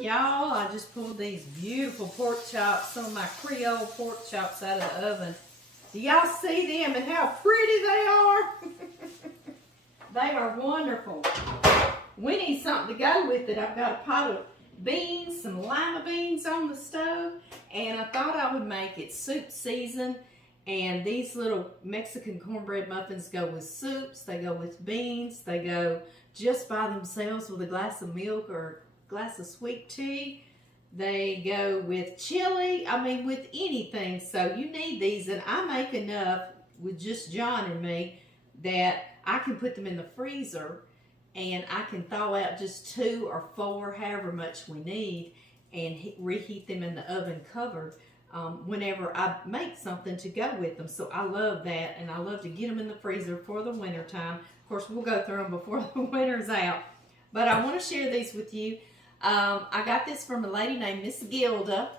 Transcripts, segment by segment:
Y'all, I just pulled these beautiful pork chops, some of my Creole pork chops out of the oven. Do y'all see them and how pretty they are? They are wonderful. We need something to go with it. I've got a pot of beans, some lima beans on the stove, and I thought I would make it soup season. And these little Mexican cornbread muffins go with soups, they go with beans, they go just by themselves with a glass of milk or a glass of sweet tea. They go with chili, I mean with anything. So you need these, and I make enough with just John and me that I can put them in the freezer and I can thaw out just 2 or 4, however much we need, and reheat them in the oven covered. Whenever I make something to go with them. So I love that, and I love to get them in the freezer for the winter time. Of course, we'll go through them before the winter's out, but I want to share these with you. I got this from a lady named Miss Gilda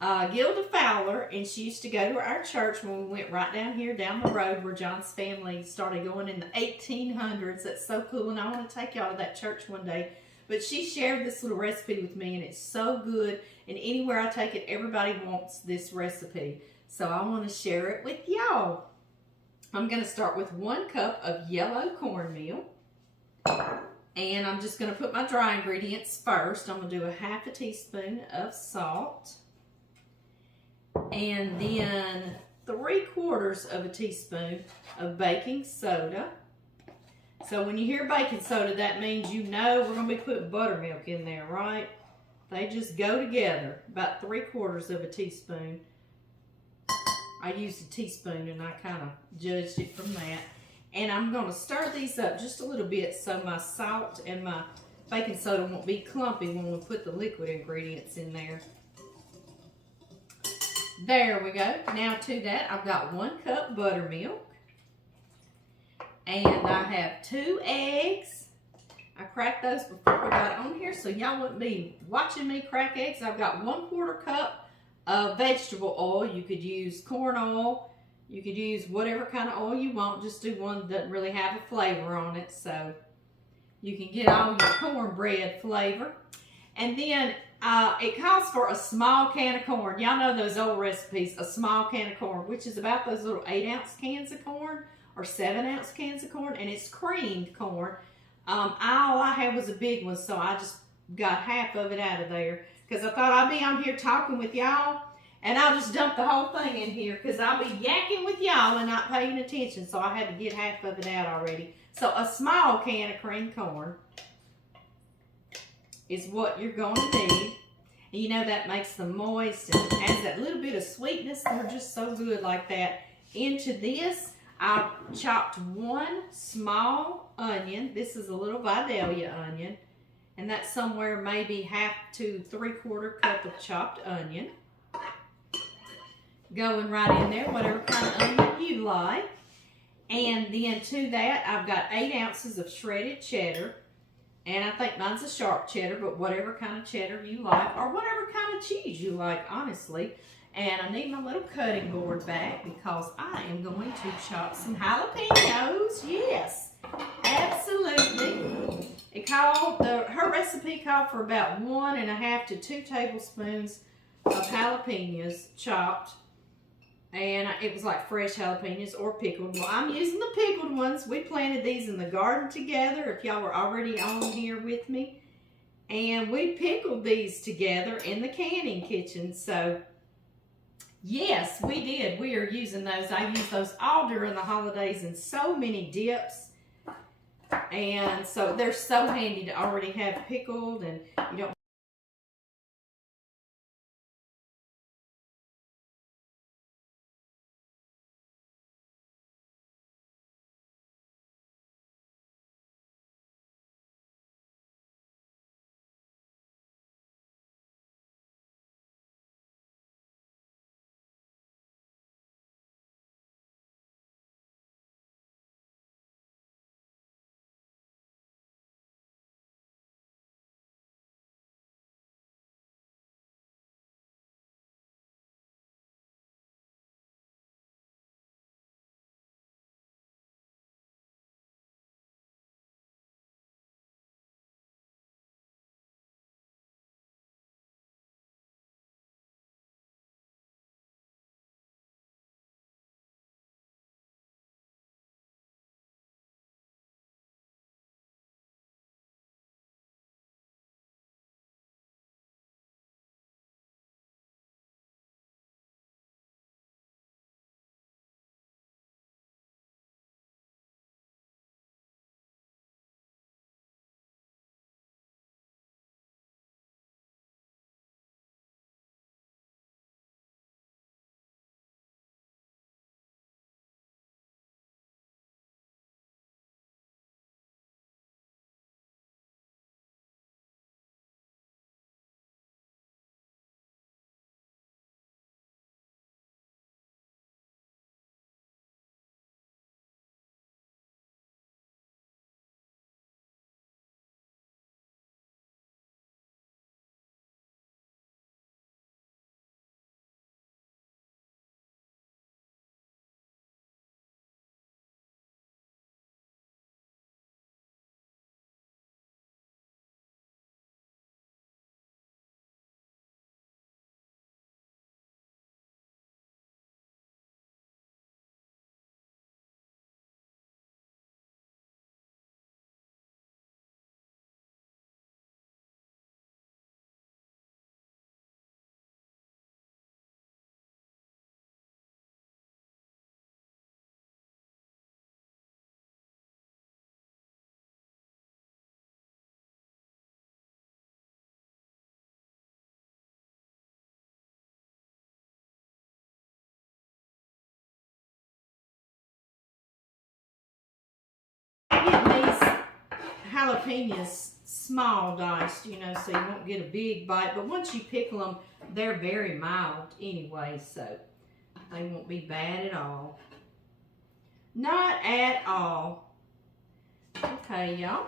Fowler, and she used to go to our church when we went right down here down the road where John's family started going in the 1800s. That's so cool, and I want to take y'all to that church one day. But she shared this little recipe with me, and it's so good. And anywhere I take it, everybody wants this recipe. So I want to share it with y'all. I'm going to start with 1 cup of yellow cornmeal. And I'm just going to put my dry ingredients first. I'm going to do a 1/2 teaspoon of salt. And then 3/4 teaspoon of baking soda. So when you hear baking soda, that means you know we're going to be putting buttermilk in there, right? They just go together. About 3/4 teaspoon. I used a teaspoon and I kind of judged it from that. And I'm going to stir these up just a little bit so my salt and my baking soda won't be clumpy when we put the liquid ingredients in there. There we go. Now to that, I've got 1 cup buttermilk. And I have 2 eggs. I cracked those before we got on here, so y'all wouldn't be watching me crack eggs. I've got 1/4 cup of vegetable oil. You could use corn oil. You could use whatever kind of oil you want. Just do one that doesn't really have a flavor on it, so you can get all your cornbread flavor. And then it calls for a small can of corn. Y'all know those old recipes, a small can of corn, which is about those little 8-ounce cans of corn or 7-ounce cans of corn, and it's creamed corn. All I had was a big one, so I just got half of it out of there because I thought I'd be on here talking with y'all, and I'll just dump the whole thing in here because I'll be yakking with y'all and not paying attention, so I had to get half of it out already. So a small can of creamed corn is what you're going to need. And you know that makes them moist and adds that little bit of sweetness. They're just so good like that. Into this, I chopped 1 small onion. This is a little Vidalia onion. And that's somewhere maybe 1/2 to 3/4 cup of chopped onion. Going right in there, whatever kind of onion you like. And then to that, I've got 8 ounces of shredded cheddar. And I think mine's a sharp cheddar, but whatever kind of cheddar you like, or whatever kind of cheese you like, honestly. And I need my little cutting board back because I am going to chop some jalapenos. Yes, absolutely. Her recipe called for about 1.5 to 2 tablespoons of jalapenos chopped. And it was like fresh jalapenos or pickled. Well, I'm using the pickled ones. We planted these in the garden together, if y'all were already on here with me. And we pickled these together in the canning kitchen. So, yes, we did. We are using those. I use those all during the holidays in so many dips. And so they're so handy to already have pickled, and you don't jalapenos small diced, you know, so you won't get a big bite. But once you pickle them, they're very mild anyway, so they won't be bad at all. Not at all. Okay, y'all.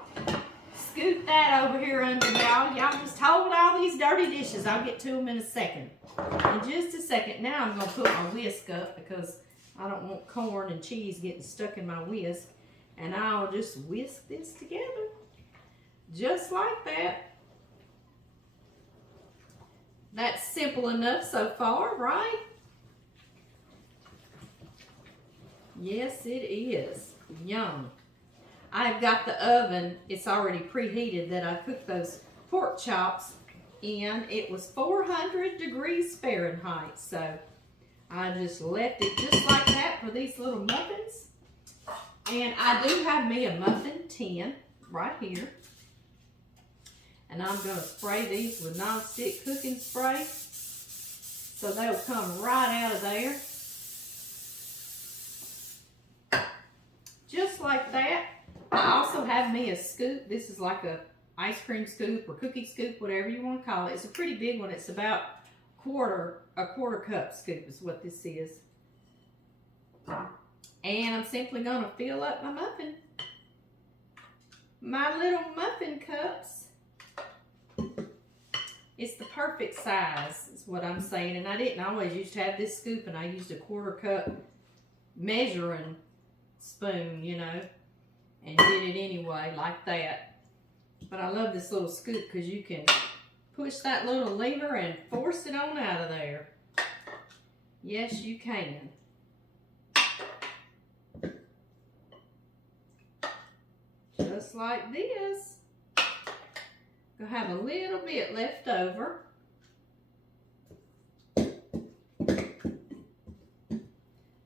Scoot that over here under y'all. Y'all just hold all these dirty dishes. I'll get to them in a second. In just a second. Now I'm going to put my whisk up because I don't want corn and cheese getting stuck in my whisk. And I'll just whisk this together. Just like that. That's simple enough so far, right? Yes, it is. Yum. I've got the oven, it's already preheated that I cooked those pork chops in. It was 400 degrees Fahrenheit, so I just left it just like that for these little muffins. And I do have me a muffin tin right here. And I'm going to spray these with non-stick cooking spray so they'll come right out of there. Just like that. I also have me a scoop. This is like a ice cream scoop or cookie scoop, whatever you want to call it. It's a pretty big one. It's about a quarter cup scoop is what this is. And I'm simply going to fill up my muffin. My little muffin cups. It's the perfect size is what I'm saying. And I didn't always used to have this scoop, and I used a quarter cup measuring spoon, you know, and did it anyway like that. But I love this little scoop because you can push that little lever and force it on out of there. Yes, you can. Just like this. Gonna have a little bit left over.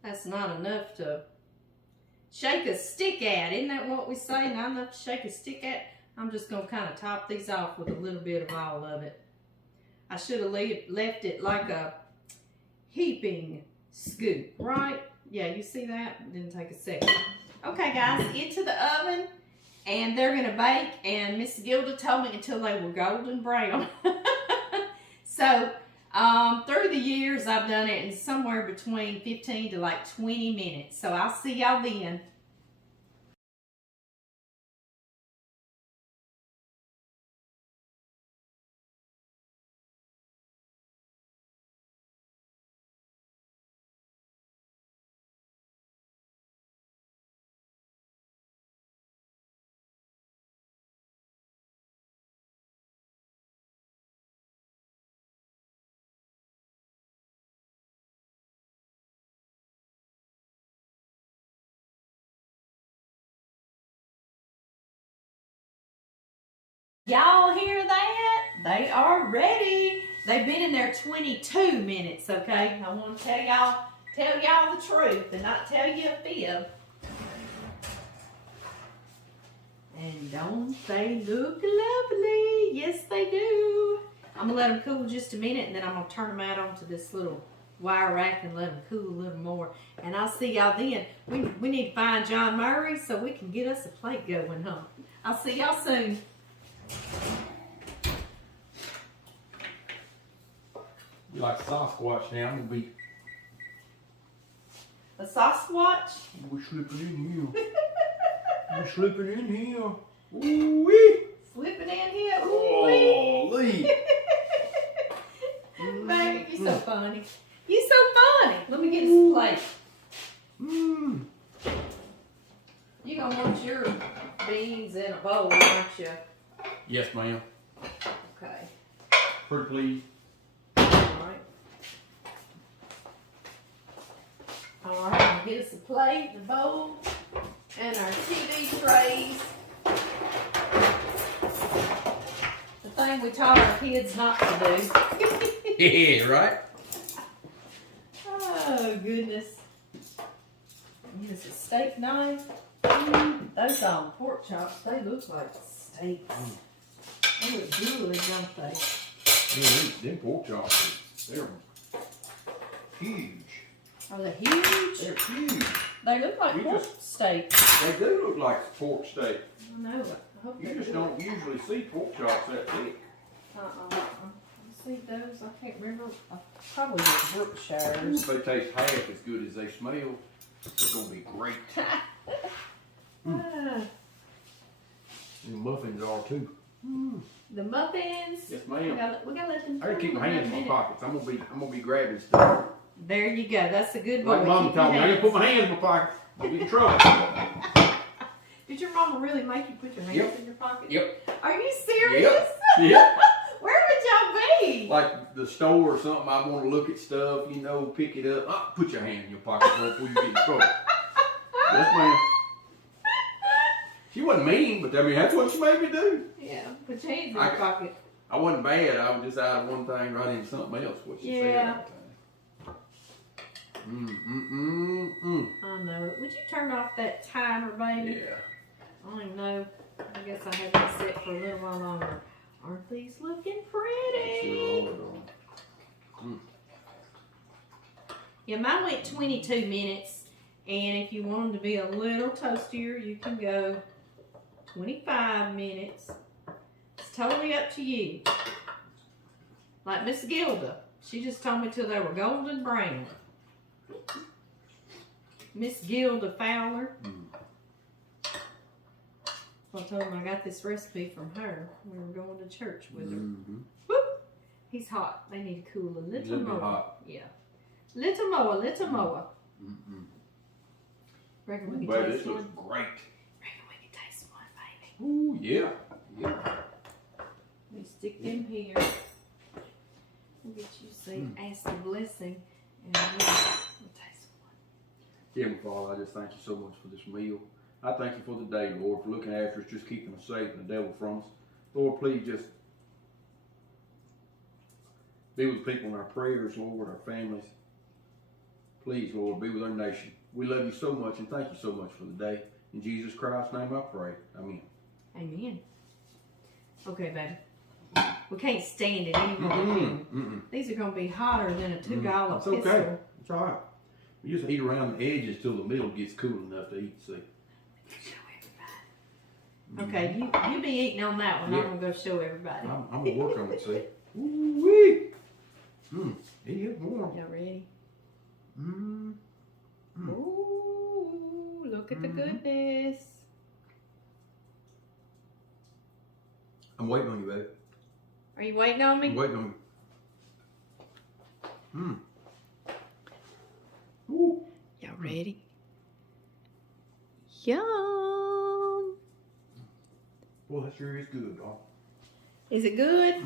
That's not enough to shake a stick at. Isn't that what we say? Not enough to shake a stick at. I'm just going to kind of top these off with a little bit of all of it. I should have left it like a heaping scoop, right? Yeah, you see that? It didn't take a second. Okay, guys, into the oven. And they're going to bake. And Miss Gilda told me until they were golden brown. So, through the years, I've done it in somewhere between 15 to like 20 minutes. So, I'll see y'all then. Y'all hear that? They are ready. They've been in there 22 minutes, okay? I want to tell y'all the truth and not tell you a fib. And don't they look lovely? Yes, they do. I'm going to let them cool just a minute, and then I'm going to turn them out onto this little wire rack and let them cool a little more. And I'll see y'all then. We need to find John Murray so we can get us a plate going, huh? I'll see y'all soon. You like Sasquatch now? I'm gonna be. A Sasquatch? We're slipping in here. We're slipping in here. Ooh wee! Slipping in here. Ooh wee! Holy! Baby, you're so funny. You're so funny. Let me get us a plate. Mmm. You gonna want your beans in a bowl, aren't you? Yes, ma'am. Okay. Pretty please. Alright. Alright, I'll get us a plate, a bowl, and our TV trays. The thing we taught our kids not to do. Yeah, right? Oh, goodness. Use a steak knife. Those pork chops, they look like steaks. They look good, don't they? Yeah, them pork chops, they're huge. Are they huge? They're huge. They look like pork steaks. They do look like pork steak. I know it. I hope You they're just good. don't usually see pork chops that thick. See those? I can't remember. Probably the Brookshire's. If they taste half as good as they smell, it's gonna be great. Ah, And muffins are too. the muffins. Yes, We ma'am. gotta let them. I gotta keep my cool hands a in my minute. pockets. I'm gonna be grabbing stuff. There you go. That's a good boy. Like Mama Keep your told me, I gotta hands. put my hands in my pocket. I'll get in trouble. Did your mama really make you put your hands Yep. in your pocket? Yep. Are you serious? Yep. Where would y'all be? Like the store or something, I want to look at stuff, you know, pick it up. Put your hand in your pocket before you get in trouble. Yes, ma'am. She wasn't mean, but I mean, that's what she made me do. Yeah, put your hands in your pocket. I wasn't bad. I was just out of one thing right into something else, what she said all the time. I know it. Would you turn off that timer, baby? Yeah. I don't even know. I guess I had that set for a little while longer. Aren't these looking pretty? Sure are. Yeah, mine went 22 minutes. And if you want them to be a little toastier, you can go 25 minutes. It's totally up to you. Like Miss Gilda. She just told me till they were golden brown. Miss Gilda Fowler. So I told him I got this recipe from her. We were going to church with her. Whoop! He's hot. They need to cool a little more. Hot. Yeah. Little more, little more. Reckon we can Baby, taste this one. looks great. Reckon we can taste one, baby. Ooh, yeah. Yeah. We stick them here. We'll get you some acid blessing, and we'll taste one. Heavenly Father, I just thank you so much for this meal. I thank you for the day, Lord, for looking after us, just keeping us safe and the devil from us. Lord, please just be with people in our prayers, Lord, our families. Please, Lord, be with our nation. We love you so much and thank you so much for the day. In Jesus Christ's name I pray. Amen. Amen. Okay, baby. We can't stand it anymore. These are going to be hotter than a $2 It's pistol. okay. It's all right. We just eat around the edges till the middle gets cool enough to eat. See. Show everybody. Okay, you be eating on that one. Yeah. I'm going to go show everybody. I'm going to work on it, see. Ooh-wee. It is warm. Y'all ready? Ooh, look at the goodness. I'm waiting on you, babe. Are you waiting on me? I'm waiting on you. Ooh. Y'all ready? Yum. Boy, that sure is good, dog. Is it good?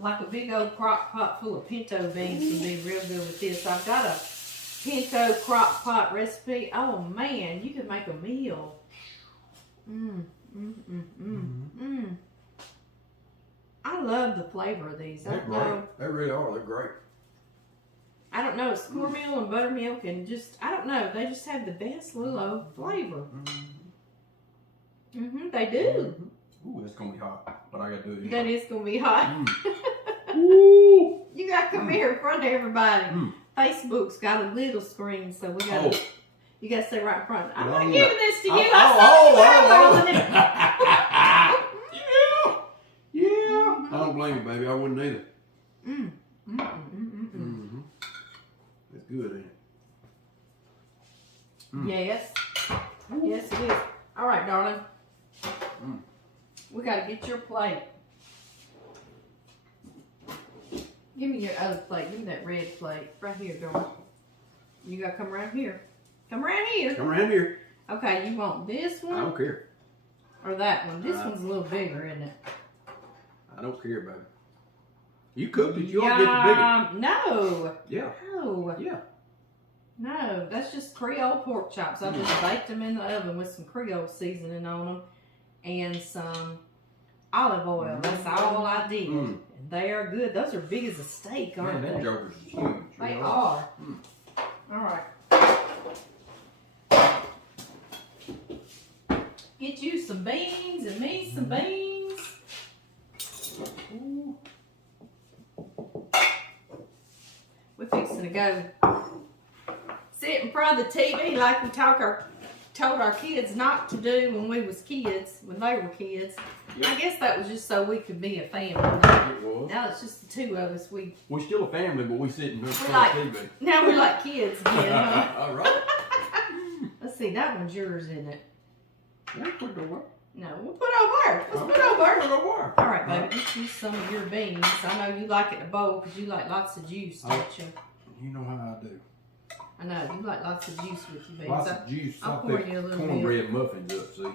Like a big old crock pot full of pinto beans would be real good with this. I've got a pinto crock pot recipe. Oh man, you could make a meal. I love the flavor of these. They're great. They really are. They're great. I don't know, it's cornmeal and buttermilk and just, I don't know, they just have the best little old flavor. They do. Ooh, it's going to be hot, but I got to do it. That is going to be hot. Ooh. You got to come here in front of everybody. Facebook's got a little screen, so we got to, you got to stay right in front. I'm not giving this to you. Yeah. I don't blame you, baby. I wouldn't either. It's good, ain't it? Yes. Yes, it is. All right, darling. We got to get your plate. Give me your other plate. Give me that red plate. Right here, darling. You got to come around here. Come around here. Come around here. Okay, you want this I one don't care. or that one? This one's a little bigger, isn't it? I don't care, baby. You cooked it. You ought to get the bigger. No. Yeah. No. Yeah. No, that's just Creole pork chops. I just baked them in the oven with some Creole seasoning on them and some olive oil. That's all I did. And they are good. Those are big as a steak, aren't Man, that they? joker's huge. They are. All right. Get you some beans and me some beans. Ooh. We're fixing to go sit in front of the TV like we talk our told our kids not to do when we was kids, when they were kids. Yep. I guess that was just so we could be a family. It was. Now it's just the two of us. We're still a family, but we sit in front like- of TV. Now we're like kids again, huh? All right. Let's see, that one's yours, isn't it? Let's put it over. No, we'll put it over there. Let's put it over there. Put it over. All right, baby, let's use some of your beans. I know you like it in a bowl because you like lots of juice, don't you? You know how I do. I know, you like lots of juice with your beans. Lots of juice. I'll I pour pick you a little cornbread muffins up, see?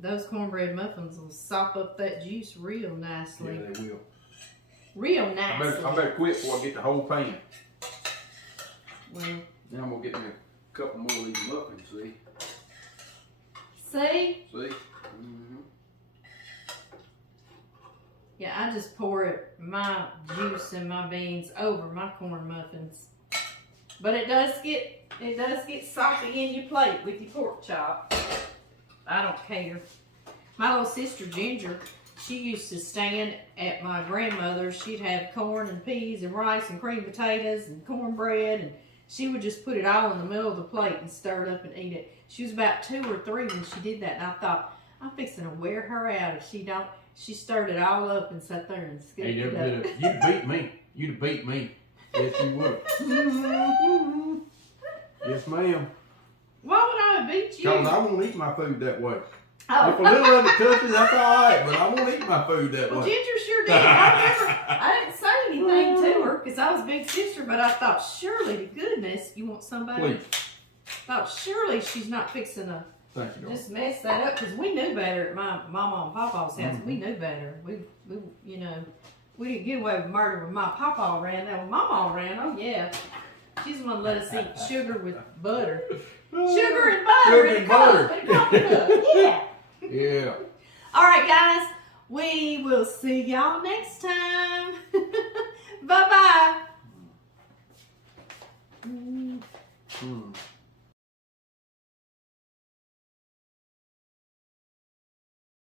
Those cornbread muffins will sop up that juice real nicely. Yeah, they will. Real nicely. I better quit before I get the whole pan. Well, Then I'm going to get me a couple more of these muffins, see? see? See? Mm-hmm. Yeah, I just pour my juice and my beans over my corn muffins. But it does get soppy in your plate with your pork chop. I don't care. My little sister Ginger, she used to stand at my grandmother's. She'd have corn and peas and rice and cream potatoes and cornbread, and she would just put it all in the middle of the plate and stir it up and eat it. She was about 2 or 3 when she did that, and I thought, I'm fixing to wear her out if she don't. She stirred it all up and sat there and scooped Hey, it up. you'd beat me. You'd beat me. Yes, you would. Yes, ma'am. Why would I beat you? Because I won't eat my food that way. Oh. If a little of it touches, that's all right, but I won't eat my food that Well, way. Ginger sure did. I remember, I didn't say anything to her because I was big sister, but I thought, surely to goodness, you want somebody? Please. Thought, surely she's not fixing to Thank you, darling. just mess that up because we knew better at my mama and papa's house. Mm-hmm. We knew better. We, you know, we didn't get away with murder when my papa ran. Now, when mama ran, oh yeah. She's the one that let us eat sugar with butter. Sugar and butter Sugar in a and cup. butter. In a coffee cup. Yeah. Yeah. All right, guys. We will see y'all next time. Bye-bye. Mm.